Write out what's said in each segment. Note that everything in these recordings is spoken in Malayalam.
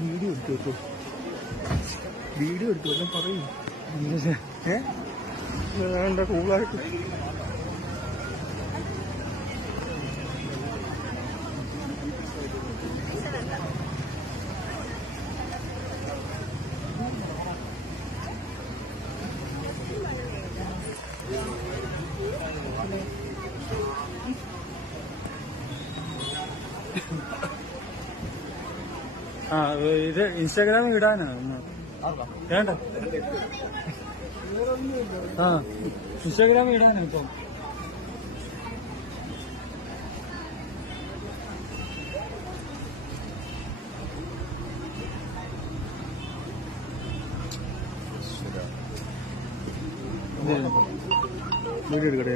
വീഡിയോ എടുത്തു വെക്കോ വീഡിയോ എടുത്തു വല്ലതും ഏണ്ട കൂളായിട്ട് Thank കൂളായിട്ട് ആ ഇത് ഇൻസ്റ്റാഗ്രാമിൽ ഇടാനാണ്. വേണ്ട. ആ ഇൻസ്റ്റാഗ്രാമിൽ ഇടാനാ ഇപ്പം. വീഡിയോ എടുക്കട്ടെ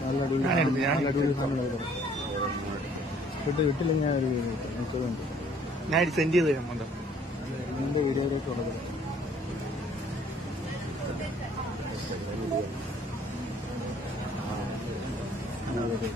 നല്ല അടിപൊളി നല്ല അടിപൊളി സാധനം കിട്ടും കിട്ടില്ലെങ്കിൽ ഞാൻ ഒരു വീഡിയോ ഞാൻ സെൻഡ് ചെയ്ത് തരാം മോട്ടോ നിന്റെ